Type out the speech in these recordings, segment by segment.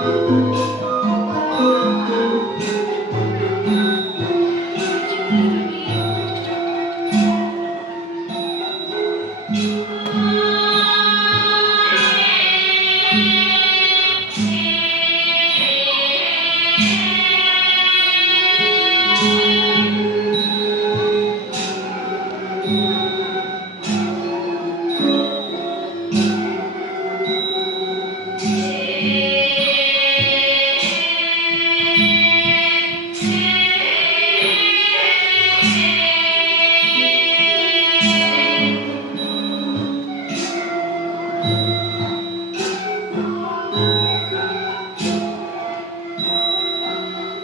Música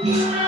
Yeah.